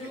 Hello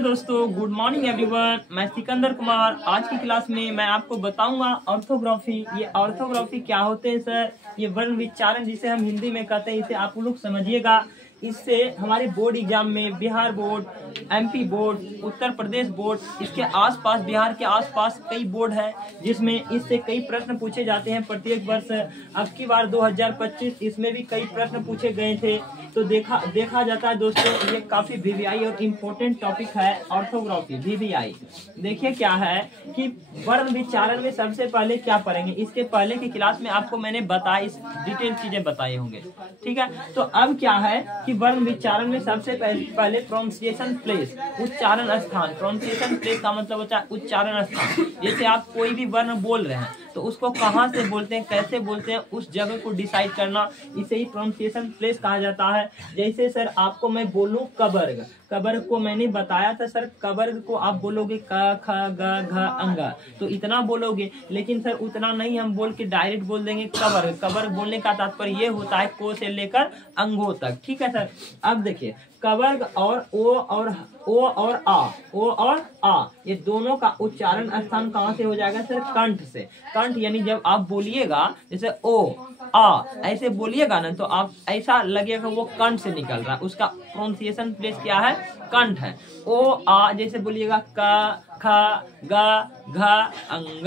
दोस्तों, good morning everyone. मैं सिकंदर कुमार। आज की क्लास में मैं आपको बताऊंगा ऑर्थोग्राफी। ये ऑर्थोग्राफी क्या होते हैं सर? ये वर्ण विचारण जिसे हम हिंदी में कहते हैं, इसे आप लोग समझिएगा। इससे हमारे बोर्ड एग्जाम में Bihar board, MP board, Uttar Pradesh board, इसके आसपास बिहार के आसपास कई बोर्ड है जिसमें इससे कई प्रश्न पूछे जाते हैं प्रत्येक वर्ष। अब की बार 2025 इसमें भी कई प्रश्न पूछे गए थे। तो देखा जाता है दोस्तों, ये काफी वीवीआई और इम्पोर्टेंट टॉपिक है ऑर्थोग्राफी वीवीआई। देखिए क्या है कि वर्ण विचारण में सबसे पहले क्या पढ़ेंगे। इसके पहले की क्लास में आपको मैंने बताया, इस डिटेल चीजें बताए होंगे, ठीक है। तो अब क्या है कि वर्ण विचारण में सबसे पहले प्रोनाउंसिएशन प्लेस, उच्चारण स्थान। प्रोनाउंसिएशन प्लेस का मतलब होता है उच्चारण स्थान। जैसे आप कोई भी वर्ण बोल रहे हैं तो उसको कहाँ से बोलते हैं, कैसे बोलते हैं, उस जगह को डिसाइड करना, इसे ही प्रोनाउंसिएशन प्लेस कहा जाता है। जैसे सर आपको मैं बोलूं कबर्ग, कबर्ग को मैंने बताया था सर, कबर्ग को आप बोलोगे क ख ग घ अंग, तो इतना बोलोगे। लेकिन सर उतना नहीं हम बोल के डायरेक्ट बोल देंगे कबर्ग। कबर्ग बोलने का तात्पर्य ये होता है को से लेकर अंगों तक, ठीक है सर। अब देखिए कबर्ग और ओ और आ, ये दोनों का उच्चारण स्थान कहाँ से हो जाएगा सर? कंठ से। कंठ यानी जब आप बोलिएगा जैसे ओ आ ऐसे बोलिएगा ना, तो आप ऐसा लगेगा वो कंठ से निकल रहा है। उसका प्रोनाउंसिएशन प्लेस क्या है? कंठ है। ओ आ जैसे बोलिएगा क ख ग घ अंग,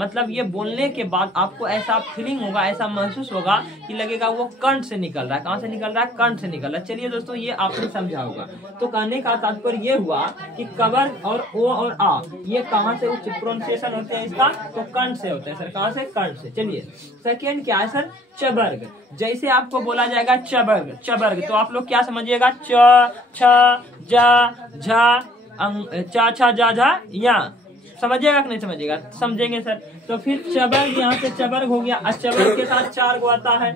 मतलब ये बोलने के बाद आपको ऐसा फीलिंग होगा, ऐसा महसूस होगा कि लगेगा वो कंठ से निकल रहा है। कहाँ से निकल रहा है? कंठ से निकल रहा है। चलिए दोस्तों, ये आपने समझा होगा। तो कहने का तात्पर्य ये हुआ कि कबर्ग और ओ और आ ये कहाँ से उच्च प्रोनाउंसिएशन होते हैं इसका? तो कंठ से होते हैं सर। कहाँ से? कंठ से। चलिए सेकेंड क्या है सर? चबर्ग। जैसे आपको बोला जाएगा चबर्ग, चबर्ग, तो आप लोग क्या समझिएगा? च छ ज झ चा छा जा झा या, समझिएगा कि नहीं समझिएगा? समझेंगे सर। तो फिर चबर्ग, यहाँ से चबर्ग हो गया। चबर्ग के साथ 4 गो आता है,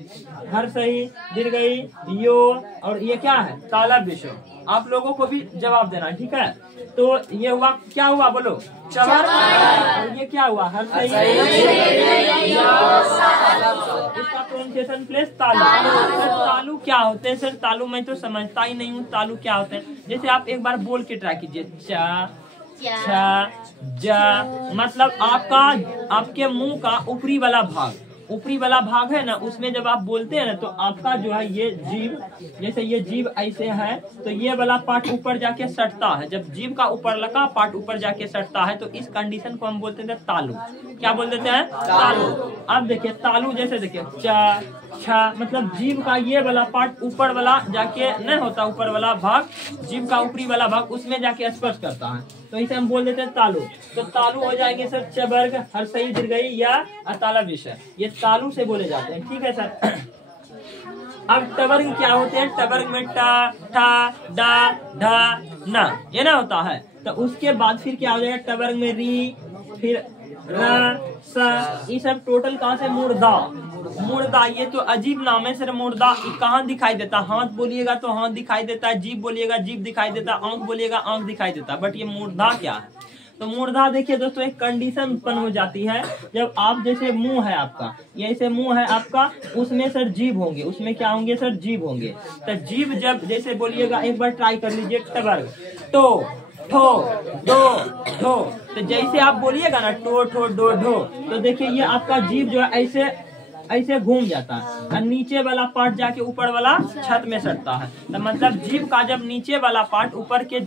हर सही दीर्घई यो, और ये क्या है? ताला विषय। आप लोगों को भी जवाब देना, ठीक है। तो ये हुआ, क्या हुआ बोलो? चबर्ग। और ये क्या हुआ? हर सही। इसका प्रोनाउंसिएशन प्लेस तालु। तालु क्या होते हैं सर? तालु मैं तो समझता ही नहीं हूँ, तालु क्या होते हैं। जैसे आप एक बार बोल के ट्राई कीजिए, चा छ ज, मतलब आपके मुंह का ऊपरी वाला भाग है ना, उसमें जब आप बोलते हैं ना तो आपका जो है ये जीभ, जैसे ये जीभ ऐसे है तो ये वाला पार्ट ऊपर जाके सटता है। जब जीभ का ऊपर लगा पार्ट ऊपर जाके सटता है तो इस कंडीशन को हम बोलते थे तालु। क्या बोल देते हैं? तालु। अब देखिए तालु, जैसे देखिए च छ, मतलब जीभ का ये वाला पार्ट ऊपर वाला जाके नहीं होता, ऊपर वाला भाग, जीभ का ऊपरी वाला भाग उसमें जाके स्पर्श करता है, तो इसे हम बोल देते हैं तालु। तो तालु हो जाएंगे सर चबर्ग, हर सही दीर्घई या अताला विषय, ये तालु से बोले जाते हैं, ठीक है सर। अब टबर्ग क्या होते हैं? टबर्ग में टा ठा डा ढा ना, ये ना होता है। तो उसके बाद फिर क्या हो जाएगा? टबर्ग में री, फिर र स, ये सब टोटल कहाँ से? मुर्दा। मुर्दा, ये तो अजीब नाम है सर। मुर्दा कहाँ दिखाई देता? हाथ बोलिएगा तो हाथ दिखाई देता है, जीभ बोलिएगा जीभ दिखाई देता है, आंख बोलिएगा आंख दिखाई देता है, बट ये मुर्दा क्या है? तो मुर्दा देखिए दोस्तों, एक कंडीशन उत्पन्न हो जाती है जब आप, जैसे मुंह है आपका, ये ऐसे मुंह है आपका, उसमें सर जीभ होंगे, उसमें क्या होंगे सर? जीभ होंगे। तो जीभ जब जैसे बोलिएगा, एक बार ट्राई कर लीजिए, टबर्ग टो ठो डो ढो, तो जैसे आप बोलिएगा ना टो ठो डो ढो, तो देखिए ये आपका जीभ जो है ऐसे घूम जाता है और नीचे वाला पार्ट जाके ऊपर वाला छत में सटता है। तो मतलब जीभ का जब नीचे वाला पार्ट ऊपर के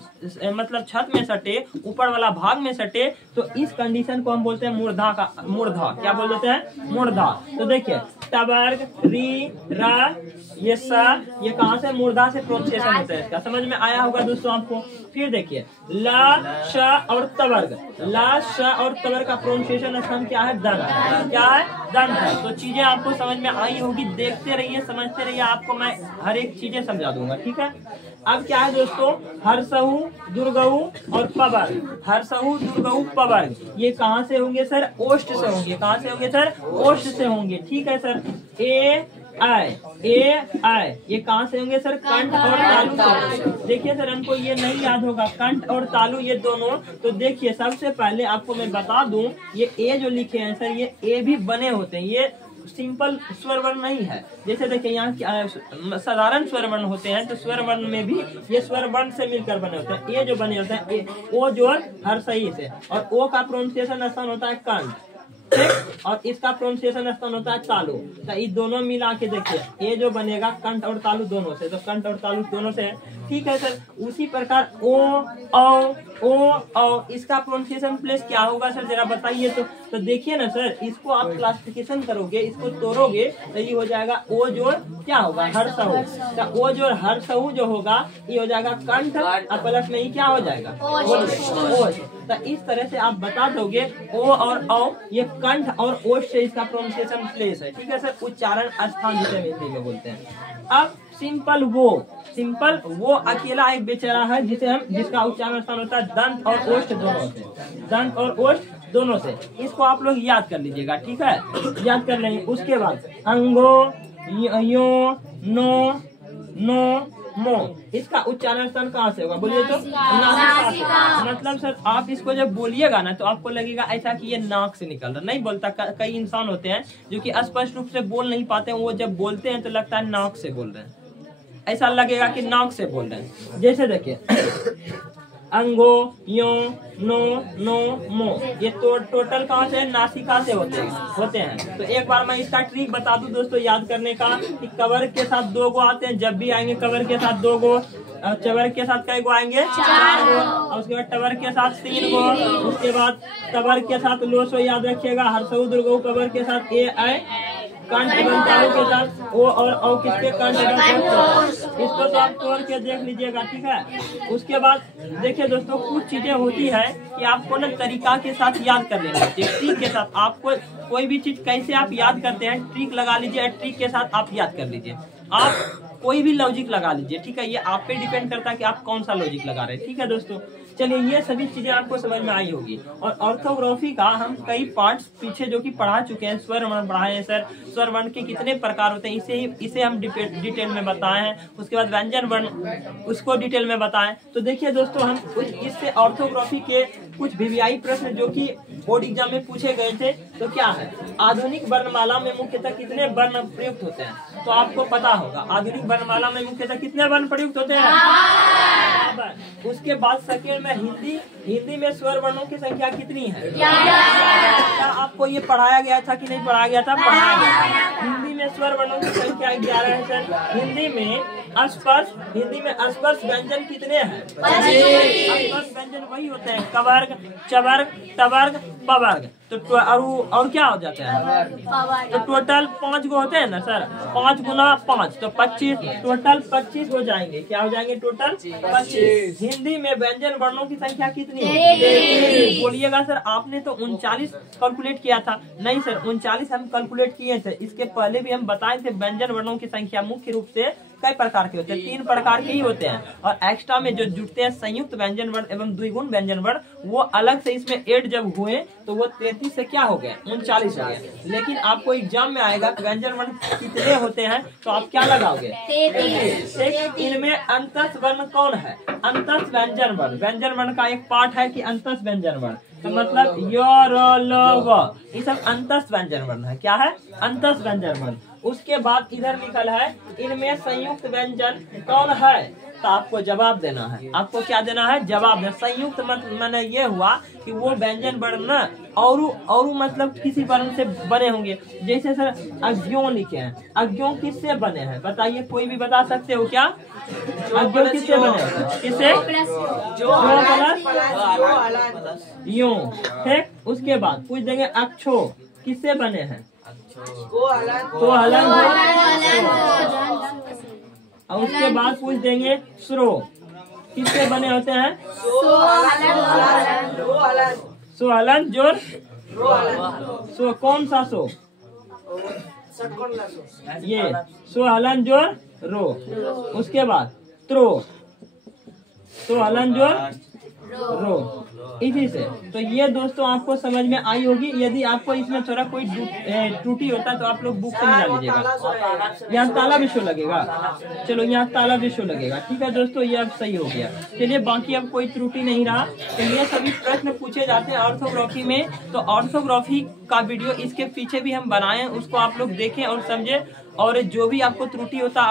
मतलब छत में सटे, ऊपर वाला भाग में सटे, तो इस कंडीशन को हम बोलते हैं मूर्धा का। मूर्धा क्या बोल देते हैं? मूर्धा। तो देखिए टबर्ग, री, रा, ये सा, ये कहाँ से? मूर्धा से प्रोनाउंसिएशन होता है इसका। समझ में आया होगा दोस्तों आपको। फिर देखिए ला, श और तबर्ग, ला, श और तबर्ग का प्रोनाउंसिएशन स्थान क्या है? दंत। क्या है? दंत है। तो चीजें आपको समझ में आई होगी, देखते रहिए, समझते रहिए, आपको मैं हर एक चीजें समझा दूंगा, ठीक है। अब क्या है दोस्तों? हर्षहु, दुर्गहु और पवर्ग। हर्षहु, दुर्गहु, पवर्ग, ये कहाँ से होंगे सर? ओष्ठ से होंगे। कहाँ से होंगे सर? ओष्ठ से होंगे, ठीक है सर। ए आई, ये कहाँ से होंगे सर? कंठ और तालु से। देखिए सर हमको ये नहीं याद होगा, कंठ और तालु ये दोनों। तो देखिए सबसे पहले आपको मैं बता दूं, ये ए जो लिखे हैं सर, ये ए भी बने होते हैं, ये सिंपल स्वर वर्ण नहीं है। जैसे देखिए यहाँ साधारण स्वर वर्ण होते हैं, तो स्वर वर्ण में भी ये स्वर वर्ण से मिलकर बने होते हैं। ये जो बने होते हैं ओ जोड़ हर सही से, और ओ का प्रोनाउंसिएशन स्थान होता है कंठ, ठीक, और इसका प्रोनाउंसिएशन स्थान होता है तालु। तो ये दोनों मिला के देखिए, ये जो बनेगा कंठ और तालु दोनों से, तो कंठ और तालु दोनों से है, ठीक है सर। उसी प्रकार ओ इसका प्रोनाउंसिएशन प्लेस क्या होगा सर, जरा बताइए। तो देखिए ना सर, इसको आप क्लासिफिकेशन करोगे, इसको तोड़ोगे तो ये हो जाएगा ओ जोड़ क्या होगा, हर सहु। तो ओ जोड़ हर सहु जो होगा ये हो जाएगा कंठ, और प्लस में ही क्या हो जाएगा, ओज। तो इस तरह से आप बता दोगे ओ और औ ये कंठ और ओज से इसका प्रोनाउंसिएशन प्लेस है, ठीक है सर। उच्चारण स्थान जिसे हिंदी में बोलते हैं। अब सिंपल वो अकेला एक बेचारा है जिसका उच्चारण स्थान होता है दंत और ओष्ठ दोनों से, दंत और ओष्ठ दोनों से। इसको आप लोग याद कर लीजिएगा, ठीक है, याद कर लेंगे। उसके बाद अंगो, यो, नो, मो, इसका उच्चारण स्थान कहाँ से होगा, बोलिए तो, नासिका। मतलब सर आप इसको जब बोलिएगा ना तो आपको लगेगा ऐसा कि ये नाक से निकल रहा, नहीं बोलता। कई इंसान होते हैं जो कि स्पष्ट रूप से बोल नहीं पाते हैं, वो जब बोलते हैं तो लगता है नाक से बोल रहे हैं, ऐसा लगेगा कि नाक से बोल रहे हैं। जैसे देखिए अंगो, यो, नो, मो, ये तो टोटल कहाँ से, नासिका से होते हैं। तो एक बार मैं इसका ट्रिक बता दूं दोस्तों याद करने का, कि कवर के साथ 2 गो आते हैं, जब भी आएंगे कवर के साथ 2 गो, चवर के साथ कई गो आएंगे, 4 गो, और उसके बाद टवर के साथ 3 गो, उसके बाद तवर के साथ लोसो याद रखिएगा, हर समुद्र गो, कवर के साथ ए आए, कंठ एवं तालु के साथ ओ और औ किसके कंठ एवं, इसको तो आप तोड़ के देख लीजिएगा, ठीक है। उसके बाद देखिए दोस्तों, कुछ चीजें होती है कि आपको ना तरीका के साथ याद कर लेना चाहिए, ट्रिक के साथ। आपको कोई भी चीज कैसे आप याद करते हैं, ट्रिक लगा लीजिए, ट्रिक के साथ आप याद कर लीजिए। आप कोई भी लॉजिक लगा लीजिए, ठीक है, ये आप पे डिपेंड करता है कि आप कौन सा लॉजिक लगा रहे हैं, ठीक है दोस्तों। चलिए ये सभी चीजें आपको समझ में आई होगी। और ऑर्थोग्राफी का हम कई पार्ट्स पीछे जो कि पढ़ा चुके हैं, स्वर वर्ण पढ़ाए हैं सर, स्वर वर्ण के कितने प्रकार होते हैं इसे हम डिटेल में बताए हैं। उसके बाद व्यंजन वर्ण उसको डिटेल में बताएं। तो देखिए दोस्तों, हम इससे ऑर्थोग्राफी के कुछ वीवीआई प्रश्न जो कि बोर्ड एग्जाम में पूछे गए थे, तो क्या है, आधुनिक वर्णमाला में मुख्यतः कितने वर्ण प्रयुक्त होते हैं, तो आपको पता होगा आधुनिक वर्णमाला में मुख्यतः कितने वर्ण प्रयुक्त होते हैं। उसके बाद सेकेंड में हिंदी में स्वर वर्णों की संख्या कितनी है, क्या आपको ये पढ़ाया गया था कि नहीं पढ़ाया गया था, पढ़ाया गया। हिंदी में स्वर वर्णों की संख्या 11 है सर। हिंदी में अस्पर्श व्यंजन कितने हैं, अस्पर्श व्यंजन वही होते हैं कवर्ग, चवर्ग, टवर्ग, पवर्ग। तो और क्या हो जाता है, तो टोटल 5 गो होते हैं ना सर, 5 गुना 5 तो 25, टोटल 25 हो जाएंगे। क्या हो जाएंगे, टोटल 25। हिंदी में व्यंजन वर्णों की संख्या कितनी है, बोलिएगा सर। आपने तो 39 कैलकुलेट किया था, नहीं सर 39 हम कैलकुलेट किए थे। इसके पहले भी हम बताए थे व्यंजन वर्णों की संख्या मुख्य रूप से कई प्रकार के होते हैं, 3 प्रकार के ही होते हैं, और एक्स्ट्रा में जो जुड़ते हैं संयुक्त व्यंजन वर्ण एवं द्विगुण व्यंजन वर्ण, वो अलग से इसमें ऐड जब हुए तो वो 33 से क्या हो गए, 39 हो गए। लेकिन आपको एग्जाम में आएगा व्यंजन वर्ण कितने होते हैं, तो आप क्या लगाओगे, 33। इनमें अंतस वर्ण कौन है, अंतस व्यंजन वर्ण। व्यंजन वर्ण का एक पार्ट है कि अंतस व्यंजन वर्ण, तो मतलब यो, रो, लो, व, ये सब अंतस व्यंजन वर्ण है। क्या है, अंतस व्यंजन वर्ण। उसके बाद इधर लिखल है इनमें संयुक्त व्यंजन कौन है, तो आपको जवाब देना है। आपको क्या देना है, जवाब देना। संयुक्त माने ये हुआ कि वो व्यंजन वर्ण न और मतलब किसी वर्ण से बने होंगे। जैसे सर अज्ञों लिखे हैं, अज्ञों किससे बने हैं, बताइए, कोई भी बता सकते हो क्या, अज्ञों किससे बने हैं, किससे, यूं, ठीक। उसके बाद पूछ देंगे अक्षो किससे बने हैं, तो हलन। और उसके बाद पूछ देंगे श्रो किससे बने होते हैं, सो हलन जोर, सो कौन सा सो, ये सो हलन जोर रो। उसके बाद त्रो, सो हलन जोर रो, इसी से। तो ये दोस्तों आपको समझ में आई होगी। यदि आपको इसमें थोड़ा कोई त्रुटि होता है तो आप लोग बुक से निकाल लीजिएगा। यहाँ ताला भी शो लगेगा, चलो यहाँ ताला भी शो लगेगा, ठीक है दोस्तों, ये अब सही हो गया। चलिए बाकी अब कोई त्रुटि नहीं रहा। तो ये सभी प्रश्न पूछे जाते हैं ऑर्थोग्राफी में। तो ऑर्थोग्राफी का वीडियो इसके पीछे भी हम बनाए, उसको आप लोग देखें और समझे। और जो भी आपको त्रुटि होता है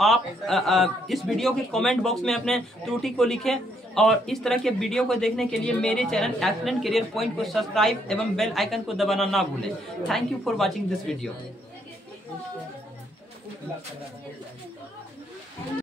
आप इस वीडियो के कमेंट बॉक्स में अपने त्रुटि को लिखें। और इस तरह के वीडियो को देखने के लिए मेरे चैनल एक्सीलेंट करियर पॉइंट को सब्सक्राइब एवं बेल आइकन को दबाना ना भूलें। Thank you for watching this video.